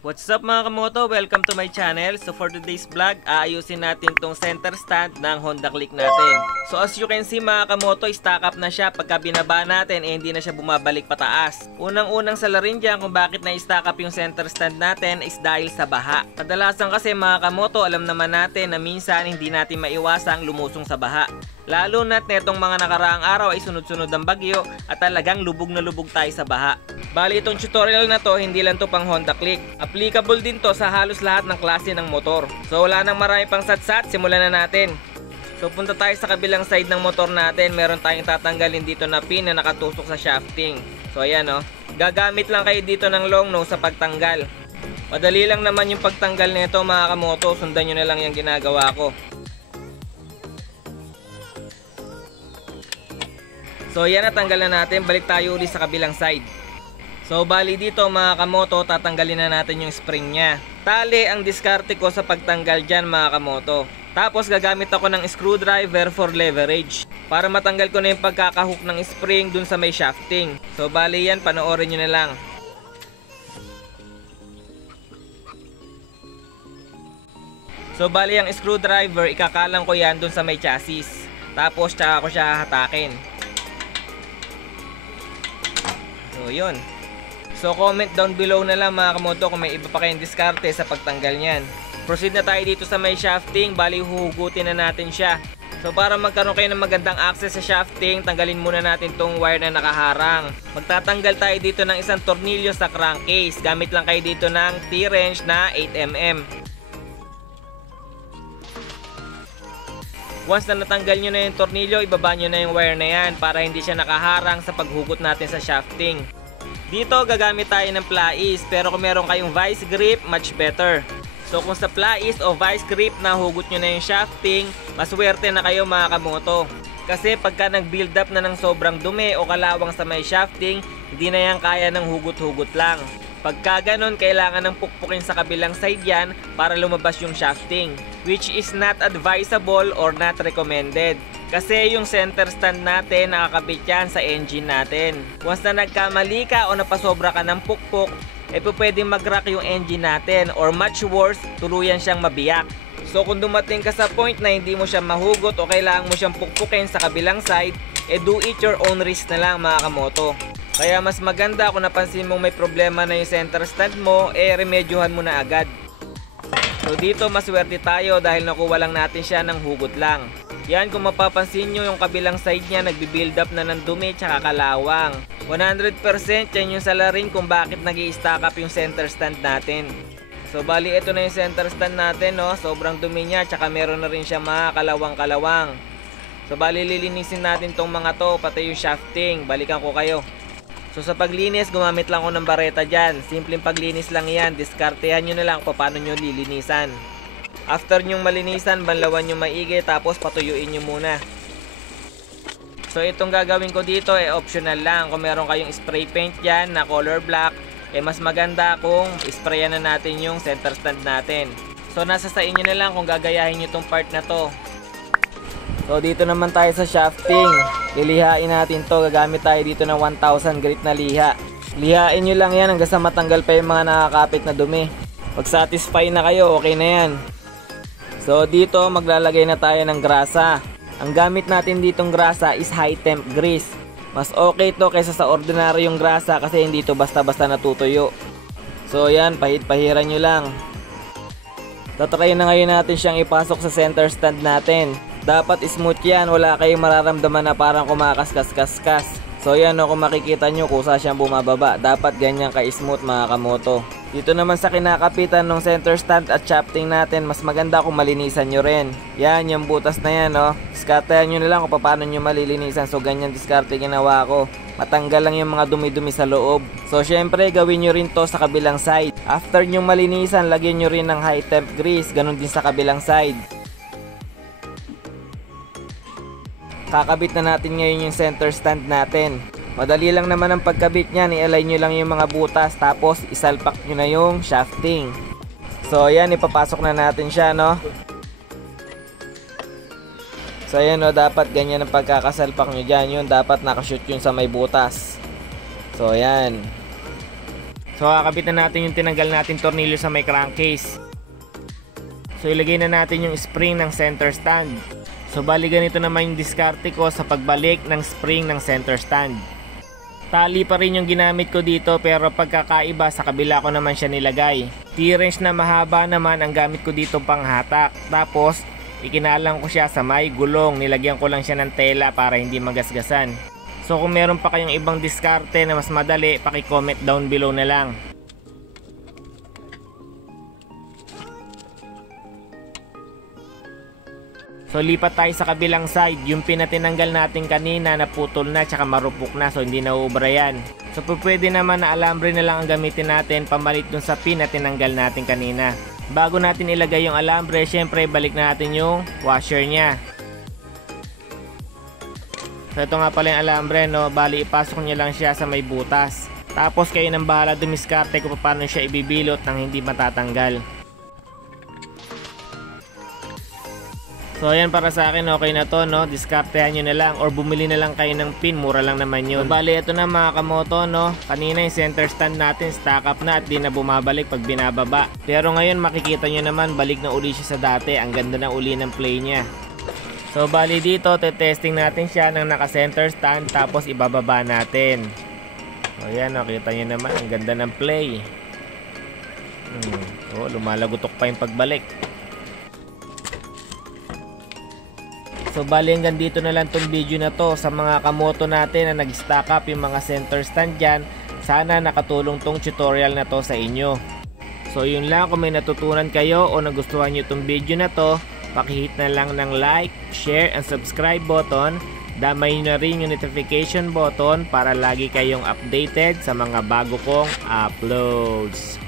What's up mga kamoto? Welcome to my channel. So for today's vlog, aayusin natin tong center stand ng Honda Click natin. So as you can see mga kamoto, stack up na siya. Pagka binaba natin, hindi na siya bumabalik pataas. Unang-unang salarin dyan kung bakit na-stack up yung center stand natin is dahil sa baha. Kadalasan kasi mga kamoto, alam naman natin na minsan hindi natin maiwasang lumusong sa baha. Lalo na't netong mga nakaraang araw ay sunod-sunod ang bagyo at talagang lubog na lubog tayo sa baha. Bali itong tutorial na to hindi lang to pang Honda Click. Applicable din to sa halos lahat ng klase ng motor. So wala nang marami pang satsat, simulan na natin. So punta tayo sa kabilang side ng motor natin. Meron tayong tatanggalin dito na pin na nakatusok sa shafting. So ayan o. Gagamit lang kayo dito ng long nose sa pagtanggal. Madali lang naman yung pagtanggal nito mga kamoto. Sundan nyo na lang yung ginagawa ko. So yan, natanggal na natin. Balik tayo ulit sa kabilang side. So bali dito mga kamoto, tatanggalin na natin yung spring nya. Tali ang diskarte ko sa pagtanggal dyan mga kamoto. Tapos gagamit ako ng screwdriver for leverage para matanggal ko na yung pagkakahook ng spring dun sa may shafting. So bali yan, panoorin nyo na lang. So bali ang screwdriver, ikakalang ko yan dun sa may chassis. Tapos tsaka ko siya hahatakin. So yun. So comment down below na lang mga kamoto kung may iba pa kayong diskarte sa pagtanggal niyan. Proceed na tayo dito sa may shafting. Bali huhugutin na natin siya. So para magkaroon kayo ng magandang access sa shafting, tanggalin muna natin tong wire na nakaharang. Magtatanggal tayo dito ng isang tornilyo sa crankcase. Gamit lang kayo dito ng T-wrench na 8mm. Once na natanggal nyo na yung tornilyo, ibaba nyo na yung wire na yan para hindi siya nakaharang sa paghugot natin sa shafting. Dito gagamit tayo ng pliers, pero kung meron kayong vice grip, much better. So kung sa pliers o vice grip na hugot nyo na yung shafting, maswerte na kayo mga kamoto. Kasi pagka nag-build up na ng sobrang dumi o kalawang sa may shafting, hindi na yan kaya ng hugot-hugot lang. Pagka ganon, kailangan ng pukpukin sa kabilang side yan para lumabas yung shafting, which is not advisable or not recommended. Kasi yung center stand natin nakakabit yan sa engine natin. Once na nagkamali ka o napasobra ka ng pukpuk, pwedeng mag-rock yung engine natin or much worse, tuluyan siyang mabiyak. So kung dumating ka sa point na hindi mo siya mahugot o kailangan mo siyang pukpukin sa kabilang side, do it your own risk na lang mga kamoto. Kaya mas maganda kung napansin mong may problema na yung center stand mo, remedyohan mo na agad. So dito maswerte tayo dahil nakuha lang natin siya ng hugot lang. Yan, kung mapapansin nyo yung kabilang side niya nagbi-build up na ng dumi tsaka kalawang. 100% yan yung salarin kung bakit nag-i-stack up yung center stand natin. So bali ito na yung center stand natin, no? Sobrang dumi niya tsaka meron na rin siya mga kalawang-kalawang. So bali lilinisin natin tong mga to, pati yung shafting. Balikan ko kayo. So sa paglinis, gumamit lang ako ng bareta dyan. Simpleng paglinis lang yan. Diskartehan nyo na lang kung paano nyo lilinisan. After nyong malinisan, banlawan nyo maigi, tapos patuyuin nyo muna. So itong gagawin ko dito optional lang. Kung meron kayong spray paint dyan na color black, mas maganda kung sprayan na natin yung center stand natin. So nasa sa inyo na lang kung gagayahin nyo itong part na to. So dito naman tayo sa shafting. Lilihain natin to. Gagamit tayo dito ng 1000 grit na liha. Lihain nyo lang yan hanggang sa matanggal pa yung mga nakakapit na dumi. Pag satisfy na kayo, okay na yan. So dito maglalagay na tayo ng grasa. Ang gamit natin ditong grasa is high temp grease. Mas okay to kaysa sa ordinaryong grasa kasi hindi to basta-basta natutuyo. So yan, pahit-pahiran nyo lang. Tatry na ngayon natin siyang ipasok sa center stand natin. Dapat smooth yan, wala kayong mararamdaman na parang kumakas-kas-kas. So yan, kung makikita nyo kusa siyang bumababa. Dapat ganyan ka-smooth mga kamoto. Dito naman sa kinakapitan ng center stand at shafting natin, mas maganda kung malinisan nyo rin. Yan, yung butas na yan, diskartehan nyo na lang kung paano nyo malilinisan. So ganyan diskarte ginawa ko. Matanggal lang yung mga dumi-dumi sa loob. So syempre gawin nyo rin to sa kabilang side. After nyo malinisan, lagyan nyo rin ng high temp grease. Ganon din sa kabilang side. Kakabit na natin ngayon yung center stand natin. Madali lang naman ang pagkabit niyan. I-align nyo lang yung mga butas, tapos isalpak nyo na yung shafting. So ayan, ipapasok na natin siya, no? So ayan, dapat ganyan ang pagkakasalpak nyo dyan. Yun, dapat nakashoot yun sa may butas. So ayan. So kakabitan natin yung tinanggal natin tornilyo sa may crankcase. So ilagay na natin yung spring ng center stand. So bali ganito naman yung diskarte ko sa pagbalik ng spring ng center stand. Tali pa rin yung ginamit ko dito pero pagkakaiba sa kabila ko naman siya nilagay. T-wrench na mahaba naman ang gamit ko dito pang hatak. Tapos ikinalang ko siya sa may gulong. Nilagyan ko lang siya ng tela para hindi magasgasan. So kung meron pa kayong ibang diskarte na mas madali, paki-comment down below na lang. So lipat tayo sa kabilang side, yung pinatinanggal natin kanina na putol na tsaka marupok na, so hindi na uubra yan. So pwede naman na alambre na lang ang gamitin natin pamalit dun sa pin na tinanggal natin kanina. Bago natin ilagay yung alambre, syempre balik na natin yung washer nya. So ito nga pala yung alambre, no? Bali ipasok nyo lang siya sa may butas. Tapos kayo nang bahala dumiskarte kung paano siya ibibilot nang hindi matatanggal. So ayan, para sa akin okay na to, no? Diskartehan nyo na lang or bumili na lang kayo ng pin, mura lang naman yun. So, bali ito na mga kamoto, no? Kanina yung center stand natin stack up na at di na bumabalik pag binababa. Pero ngayon makikita nyo naman balik na uli siya sa dati. Ang ganda na uli ng play nya. So bali dito, testing natin siya ng naka-center stand tapos ibababa natin. So yan, nakita nyo naman, ang ganda ng play. Oh, lumalagotok pa yung pagbalik. So bali hanggang dito na lang tong video na to sa mga kamoto natin na nag-stack up yung mga center stand dyan. Sana nakatulong tong tutorial na to sa inyo. So yun lang, kung may natutunan kayo o nagustuhan nyo tong video na to, pakihit na lang ng like, share, and subscribe button. Damay nyo na rin yung notification button para lagi kayong updated sa mga bago kong uploads.